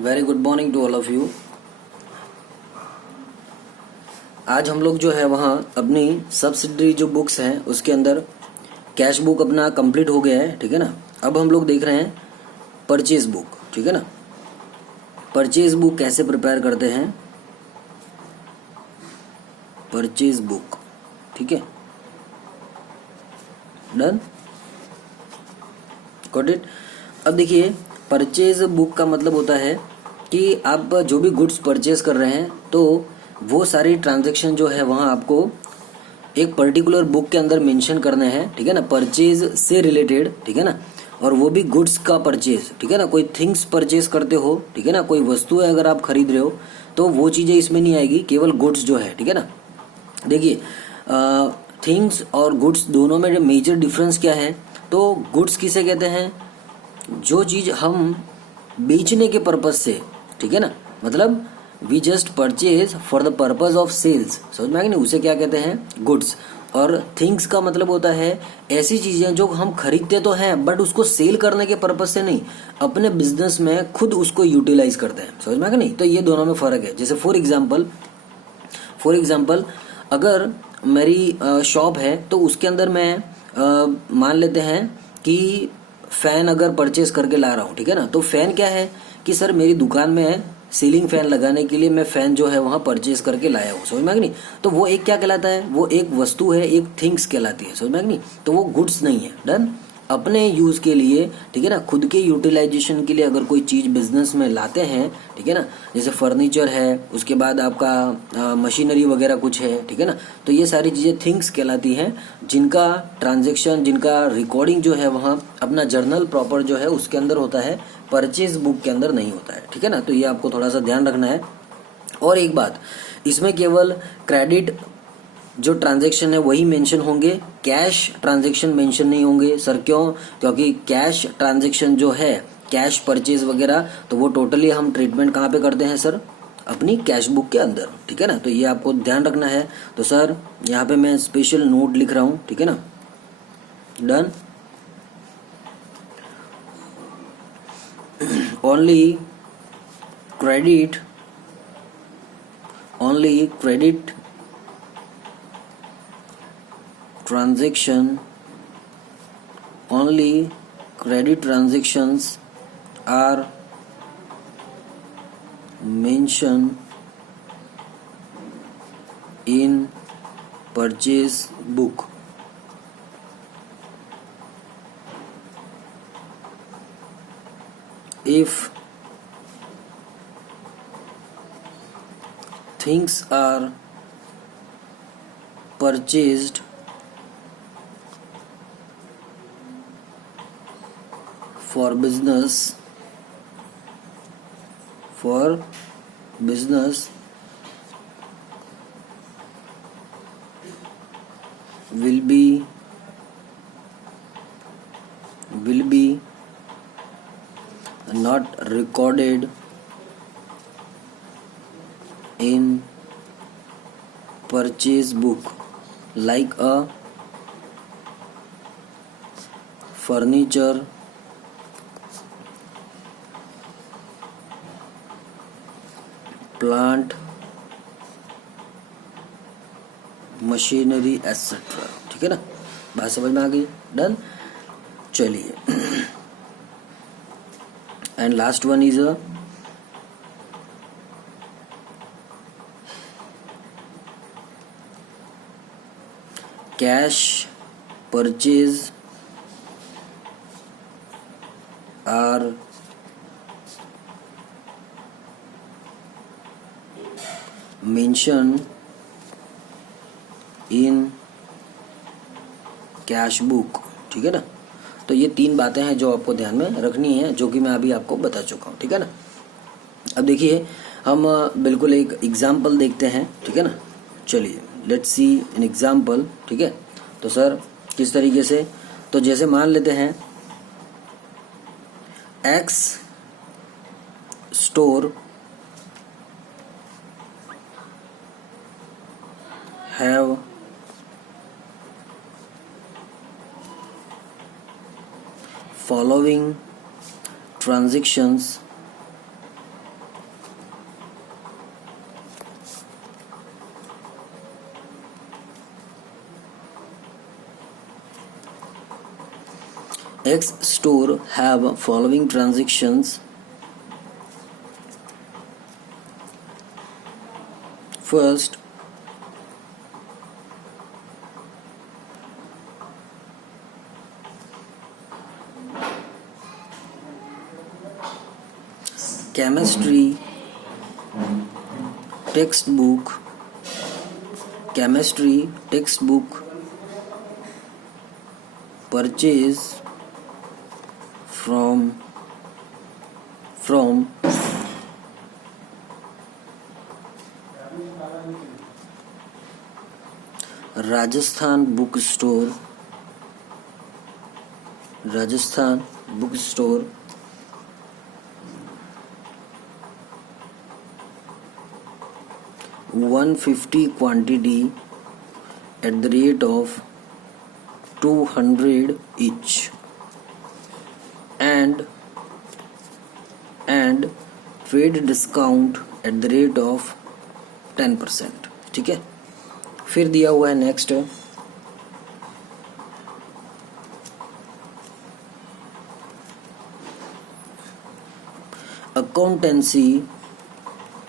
Very good morning to all of you. आज हम लोग जो है वहाँ अपनी सब्सिडरी जो बुक्स हैं उसके अंदर कैश बुक अपना कंप्लीट हो गया है, ठीक है ना। अब हम लोग देख रहे हैं परचेज बुक, ठीक है ना। परचेज बुक कैसे प्रिपेयर करते हैं, परचेज बुक, ठीक है, डन, गॉट इट। अब देखिए परचेज बुक का मतलब होता है कि आप जो भी गुड्स परचेज कर रहे हैं तो वो सारी ट्रांजैक्शन जो है वहाँ आपको एक पर्टिकुलर बुक के अंदर मेंशन करने हैं, ठीक है ना, परचेज से रिलेटेड, ठीक है ना। और वो भी गुड्स का परचेज, ठीक है ना। कोई थिंग्स परचेज करते हो, ठीक है ना, कोई वस्तु है अगर आप खरीद रहे हो तो वो चीज़ें इसमें नहीं आएगी, केवल गुड्स जो है, ठीक है ना। देखिए थिंग्स और गुड्स दोनों में जो मेजर डिफरेंस क्या है, तो गुड्स किसे कहते हैं, जो चीज़ हम बेचने के पर्पज से, ठीक है ना, मतलब we just purchase for the purpose of sales, समझ में आ गया नहीं, उसे क्या कहते हैं, गुड्स। और थिंग्स का मतलब होता है ऐसी चीज़ें जो हम खरीदते तो हैं बट उसको सेल करने के पर्पज से नहीं, अपने बिजनेस में खुद उसको यूटिलाइज करते हैं, समझ में आ गया नहीं। तो ये दोनों में फ़र्क है। जैसे फॉर एग्जाम्पल अगर मेरी शॉप है तो उसके अंदर मैं मान लेते हैं कि फ़ैन अगर परचेज करके ला रहा हूँ, ठीक है ना। तो फ़ैन क्या है कि सर मेरी दुकान में सीलिंग फैन लगाने के लिए मैं फ़ैन जो है वहाँ परचेज करके लाया हूँ, समझ में आ गया नहीं। तो वो एक क्या कहलाता है, वो एक वस्तु है, एक थिंग्स कहलाती है, समझ में आ गया नहीं। तो वो गुड्स नहीं है, डन। अपने यूज़ के लिए, ठीक है ना, खुद के यूटिलाइजेशन के लिए अगर कोई चीज़ बिजनेस में लाते हैं, ठीक है ना, जैसे फर्नीचर है, उसके बाद आपका मशीनरी वगैरह कुछ है, ठीक है ना। तो ये सारी चीज़ें थिंग्स कहलाती हैं, जिनका ट्रांजेक्शन, जिनका रिकॉर्डिंग जो है वहाँ अपना जर्नल प्रॉपर जो है उसके अंदर होता है, परचेज बुक के अंदर नहीं होता है, ठीक है ना। तो ये आपको थोड़ा सा ध्यान रखना है। और एक बात, इसमें केवल क्रेडिट जो ट्रांजैक्शन है वही मेंशन होंगे, कैश ट्रांजैक्शन मेंशन नहीं होंगे। सर क्यों, क्योंकि कैश ट्रांजैक्शन जो है, कैश परचेज वगैरह, तो वो टोटली हम ट्रीटमेंट कहाँ पे करते हैं सर, अपनी कैश बुक के अंदर, ठीक है ना। तो ये आपको ध्यान रखना है। तो सर यहाँ पे मैं स्पेशल नोट लिख रहा हूँ, ठीक है ना, done. Only credit transaction only credit transactions are mentioned in purchase book. If things are purchased for business will be not recorded in purchase book, like a furniture, plant, machinery etcetera, ठीक है ना। बात समझ में आ गई, done. चलिए and last one is a cash purchase are mention in cash book, ठीक है ना। तो ये तीन बातें हैं जो आपको ध्यान में रखनी है, जो कि मैं अभी आपको बता चुका हूँ, ठीक है ना। अब देखिए हम बिल्कुल एक एग्जाम्पल देखते हैं, ठीक है ना। चलिए लेट्स सी एन एग्जाम्पल, ठीक है। तो सर किस तरीके से, तो जैसे मान लेते हैं x store have following transactions X store have following transactions. First, chemistry textbook, purchase from Rajasthan bookstore, 150 quantity at the rate of 200 each, and trade discount at the rate of 10%. ठीक है, फिर दिया हुआ है next accountancy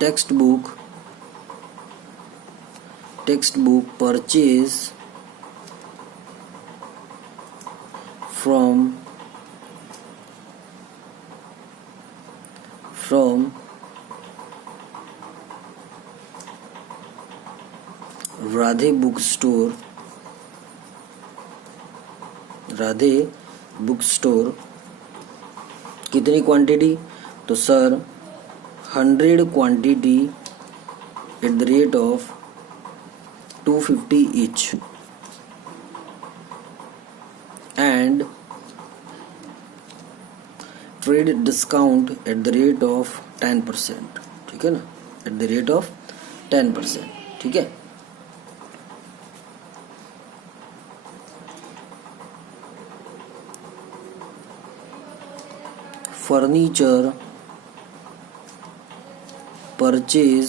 text book purchase from Radhe book store कितनी quantity? तो sir 100 quantity at the rate of 250 each, and trade discount at the rate of 10%. ठीक है ना, at the rate of 10%. ठीक है, फर्नीचर परचेज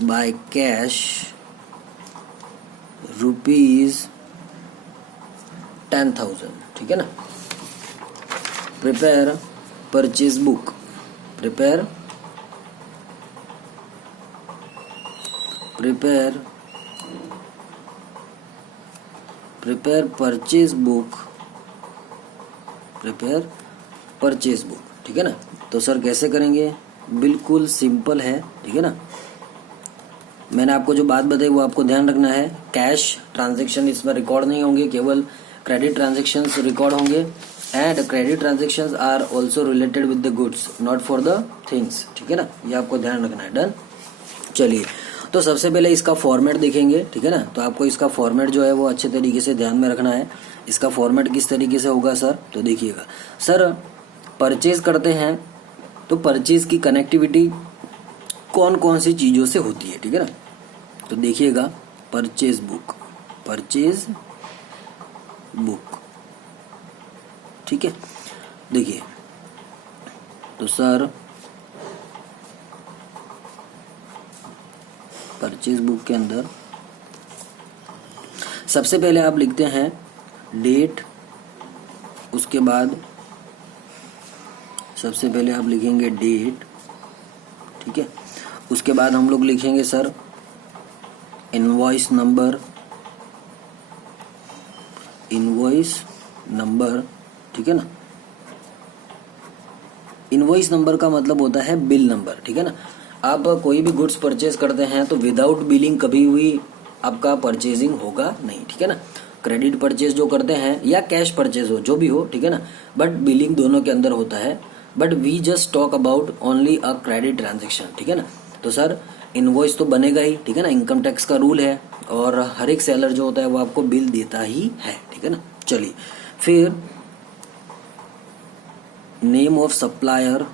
बाय कैश ₹10,000. ठीक है ना, prepare purchase book, prepare purchase book. ठीक है ना, तो सर कैसे करेंगे? बिल्कुल सिंपल है. ठीक है ना, मैंने आपको जो बात बताई वो आपको ध्यान रखना है. कैश ट्रांजैक्शन इसमें रिकॉर्ड नहीं होंगे, केवल क्रेडिट ट्रांजैक्शंस रिकॉर्ड होंगे. And credit transactions are also related with the goods, not for the things. ठीक है ना, ये आपको ध्यान रखना है. डन. चलिए, तो सबसे पहले इसका फॉर्मेट देखेंगे. ठीक है ना, तो आपको इसका फॉर्मेट जो है वो अच्छे तरीके से ध्यान में रखना है. इसका फॉर्मेट किस तरीके से होगा सर? तो देखिएगा सर, परचेज करते हैं तो परचेज की कनेक्टिविटी कौन कौन सी चीज़ों से होती है. ठीक है ना, तो देखिएगा परचेज बुक. ठीक है, देखिए तो सर परचेज बुक के अंदर सबसे पहले आप लिखते हैं डेट, उसके बाद सबसे पहले आप लिखेंगे डेट. ठीक है, उसके बाद हम लोग लिखेंगे सर इनवॉइस नंबर. ठीक है ना, इनवॉइस नंबर का मतलब होता है बिल नंबर. ठीक है ना, आप कोई भी गुड्स परचेज करते हैं तो विदाउट बिलिंग कभी हुई आपका परचेजिंग होगा नहीं. ठीक है ना, क्रेडिट परचेज जो करते हैं या कैश परचेज हो, जो भी हो. ठीक है ना, बट बिलिंग दोनों के अंदर होता है. But we just talk about only a credit transaction. ठीक है ना, तो सर इनवॉइस तो बनेगा ही. ठीक है ना, इनकम टैक्स का रूल है और हर एक सेलर जो होता है वो आपको बिल देता ही है. ठीक है ना, चलिए फिर नेम ऑफ सप्लायर,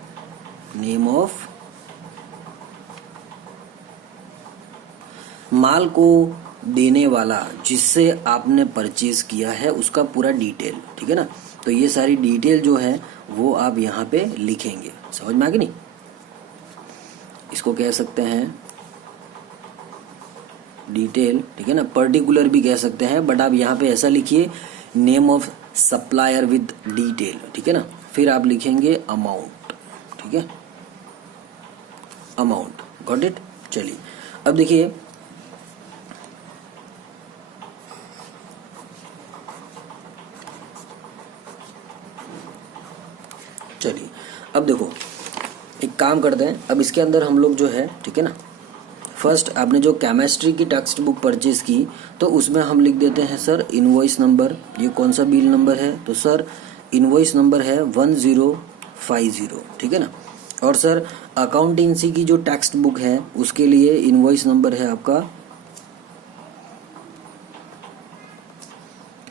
माल को देने वाला जिससे आपने परचेज किया है उसका पूरा डिटेल. ठीक है ना, तो ये सारी डिटेल जो है वो आप यहाँ पे लिखेंगे. समझ में आ गई नहीं? इसको कह सकते हैं डिटेल, ठीक है ना, पर्टिकुलर भी कह सकते हैं, बट आप यहाँ पे ऐसा लिखिए name of supplier with detail, ठीक है ना। फिर आप लिखेंगे अमाउंट, ठीक है, अमाउंट, गॉट इट। चलिए अब देखिए चलिए अब देखो एक काम करते हैं, अब इसके अंदर हम लोग जो है, ठीक है ना, फर्स्ट आपने जो केमिस्ट्री की टेक्स्ट बुक परचेज की तो उसमें हम लिख देते हैं सर इनवॉइस नंबर। ये कौन सा बिल नंबर है, तो सर इनवॉइस नंबर है 1050, ठीक है ना। और सर अकाउंटेंसी की जो टेक्स्ट बुक है उसके लिए इनवॉइस नंबर है आपका,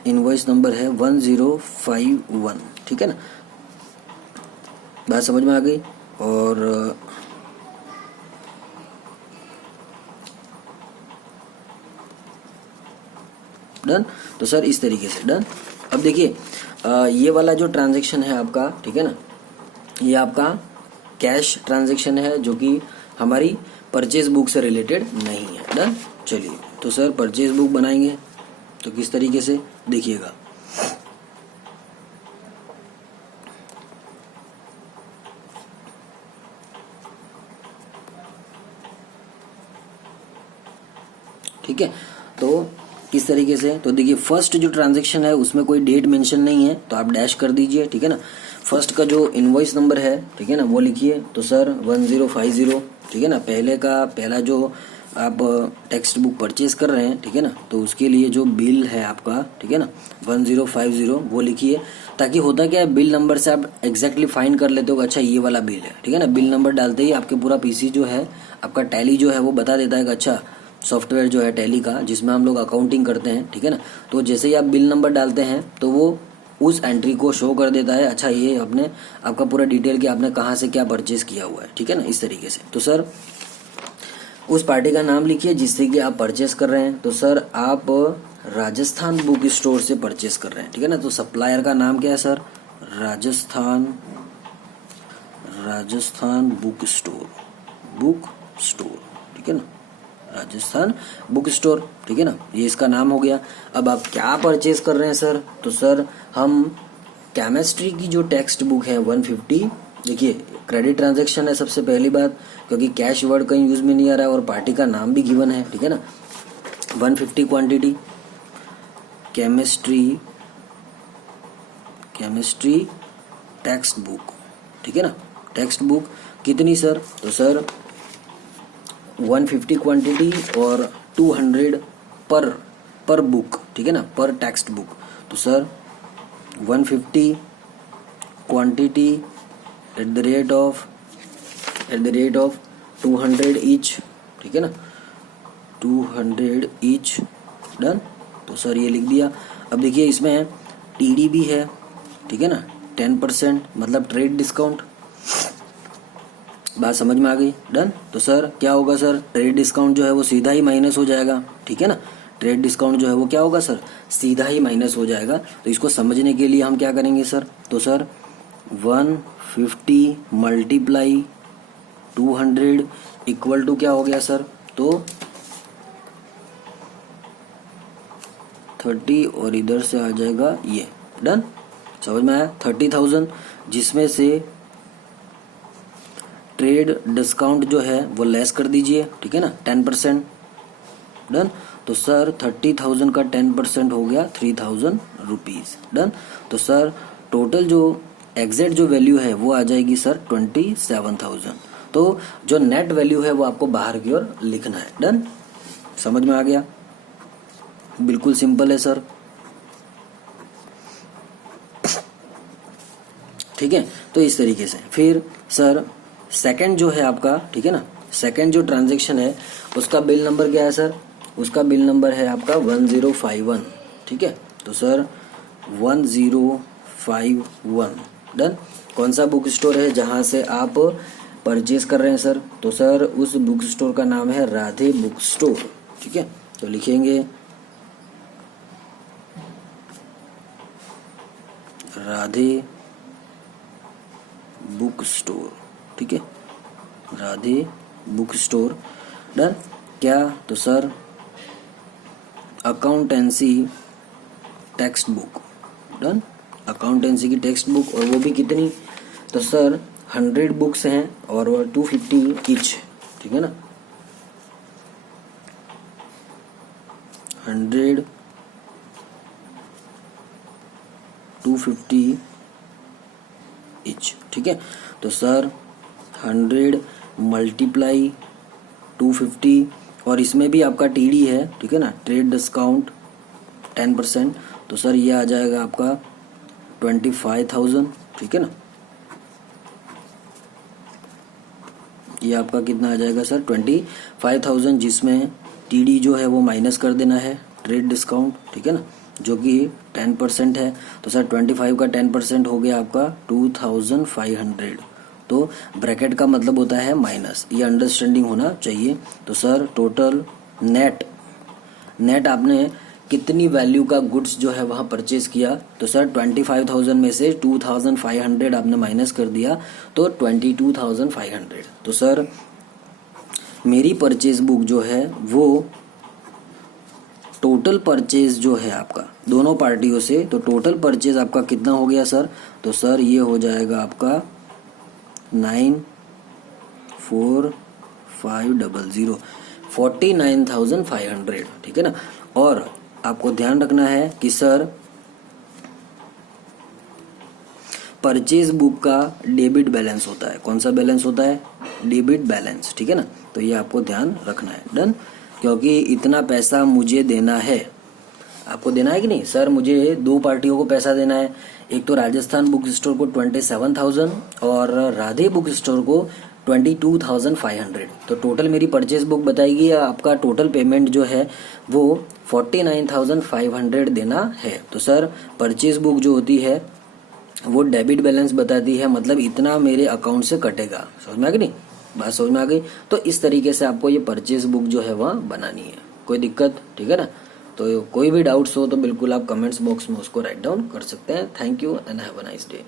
इनवॉइस नंबर है 1051, ठीक है ना। बात समझ में आ गई। और डन, तो सर इस तरीके से डन। अब देखिए ये वाला जो ट्रांजैक्शन है आपका, ठीक है ना, ये आपका कैश ट्रांजैक्शन है जो कि हमारी परचेज बुक से रिलेटेड नहीं है। डन। चलिए तो सर परचेज बुक बनाएंगे तो किस तरीके से देखिएगा। ठीक है, तो किस तरीके से, तो देखिए फर्स्ट जो ट्रांजैक्शन है उसमें कोई डेट मेंशन नहीं है तो आप डैश कर दीजिए, ठीक है ना। फर्स्ट का जो इनवॉइस नंबर है, ठीक है ना, वो लिखिए, तो सर 1050, ठीक है ना। पहला जो आप टेक्स्ट बुक परचेज कर रहे हैं, ठीक है ना, तो उसके लिए जो बिल है आपका, ठीक है ना, 1050 वो लिखिए। ताकि होता क्या है, बिल नंबर से आप एग्जैक्टली फाइंड कर लेते हो अच्छा ये वाला बिल है, ठीक है ना। बिल नंबर डालते ही आपके पूरा पीसी जो है आपका टैली जो है वो बता देता है कि अच्छा सॉफ्टवेयर जो है टैली का जिसमें हम लोग अकाउंटिंग करते हैं, ठीक है ना। तो जैसे ही आप बिल नंबर डालते हैं तो वो उस एंट्री को शो कर देता है, अच्छा ये आपने आपका पूरा डिटेल कि आपने कहाँ से क्या परचेज किया हुआ है, ठीक है ना, इस तरीके से। तो सर उस पार्टी का नाम लिखिए जिससे कि आप परचेस कर रहे हैं। तो सर आप राजस्थान बुक स्टोर से परचेस कर रहे हैं, ठीक है ना। तो सप्लायर का नाम क्या है सर, राजस्थान बुक स्टोर, ठीक है ना, राजस्थान बुक स्टोर, ठीक है ना, ये इसका नाम हो गया। अब आप क्या परचेज कर रहे हैं सर, तो सर हम केमिस्ट्री की जो टेक्स्ट बुक है 150, देखिए क्रेडिट ट्रांजैक्शन है सबसे पहली बात, क्योंकि कैश वर्ड कहीं यूज में नहीं आ रहा है और पार्टी का नाम भी गिवन है, ठीक है ना। 150 क्वांटिटी केमिस्ट्री टेक्स्ट बुक, ठीक है ना। टेक्स्ट बुक कितनी सर, तो सर 150 क्वांटिटी और 200 पर बुक, ठीक है ना, पर टेक्स्ट बुक। तो sir 150 quantity at the rate of 200 each, ठीक है ना, 200 ईच। डन। तो सर ये लिख दिया। अब देखिए इसमें टीडी भी है, ठीक है ना, 10% मतलब ट्रेड डिस्काउंट। बात समझ में आ गई। डन। तो सर क्या होगा सर, ट्रेड डिस्काउंट जो है वो सीधा ही माइनस हो जाएगा, ठीक है ना। ट्रेड डिस्काउंट जो है वो क्या होगा सर, सीधा ही माइनस हो जाएगा। तो इसको समझने के लिए हम क्या करेंगे सर, तो सर 150 मल्टीप्लाई 200 इक्वल टू क्या हो गया सर, तो 30 और इधर से आ जाएगा ये। डन। समझ में आया। 30,000 जिसमें से ट्रेड डिस्काउंट जो है वो लेस कर दीजिए, ठीक है ना, 10%। डन। तो सर 30,000 का 10% हो गया 3,000 रुपीज। डन। तो सर टोटल जो एग्जैक्ट जो वैल्यू है वो आ जाएगी सर 27,000। तो जो नेट वैल्यू है वो आपको बाहर की ओर लिखना है। डन। समझ में आ गया, बिल्कुल सिंपल है सर, ठीक है। तो इस तरीके से फिर सर सेकंड जो है आपका, ठीक है ना, सेकंड जो ट्रांजैक्शन है उसका बिल नंबर क्या है सर, उसका बिल नंबर है आपका 1051, ठीक है। तो सर 1051। डन। कौन सा बुक स्टोर है जहां से आप परचेज कर रहे हैं सर, तो सर उस बुक स्टोर का नाम है राधे बुक स्टोर, ठीक है। तो लिखेंगे राधे बुक स्टोर, ठीक है, राधे बुक स्टोर। डन। क्या, तो sir accountancy text book, done. Accountancy की टेक्स्ट बुक, और वो भी कितनी, तो सर 100 बुक्स हैं और 250 ईच, ठीक है ना। 100 250 ईच, ठीक है। तो सर 100 मल्टीप्लाई 250, और इसमें भी आपका टीडी है, ठीक है ना, ट्रेड डिस्काउंट 10%, तो सर ये आ जाएगा आपका 25,000, ठीक है ना। ये आपका कितना आ जाएगा सर 25,000, जिसमें टीडी जो है वो माइनस कर देना है, ट्रेड डिस्काउंट, ठीक है ना, जो कि 10% है। तो सर 25 का 10% हो गया आपका 2,500। तो ब्रैकेट का मतलब होता है माइनस, ये अंडरस्टैंडिंग होना चाहिए। तो सर टोटल नेट आपने कितनी वैल्यू का गुड्स जो है वहाँ परचेज किया, तो सर 25,000 में से 2,500 आपने माइनस कर दिया, तो 22,500। तो सर मेरी परचेज बुक जो है वो टोटल परचेज जो है आपका दोनों पार्टियों से, तो टोटल परचेज आपका कितना हो गया सर, तो सर ये हो जाएगा आपका 94500, 49,500, ठीक है ना। और आपको ध्यान रखना है कि सर परचेज बुक का डेबिट बैलेंस होता है। कौन सा बैलेंस होता है, डेबिट बैलेंस, ठीक है ना। तो ये आपको ध्यान रखना है, डन। क्योंकि इतना पैसा मुझे देना है, आपको देना है कि नहीं सर, मुझे दो पार्टियों को पैसा देना है, एक तो राजस्थान बुक स्टोर को 27,000 और राधे बुक स्टोर को 22,500। तो टोटल मेरी परचेज बुक बताएगी आपका टोटल पेमेंट जो है वो 49,500 देना है। तो सर परचेज बुक जो होती है वो डेबिट बैलेंस बताती है, मतलब इतना मेरे अकाउंट से कटेगा। समझ में आ गई नहीं बात, समझ में आ गई। तो इस तरीके से आपको ये परचेज बुक जो है वह बनानी है, कोई दिक्कत, ठीक है ना। तो कोई भी डाउट्स हो तो बिल्कुल आप कमेंट्स बॉक्स में उसको राइट डाउन कर सकते हैं। Thank you and have a nice day.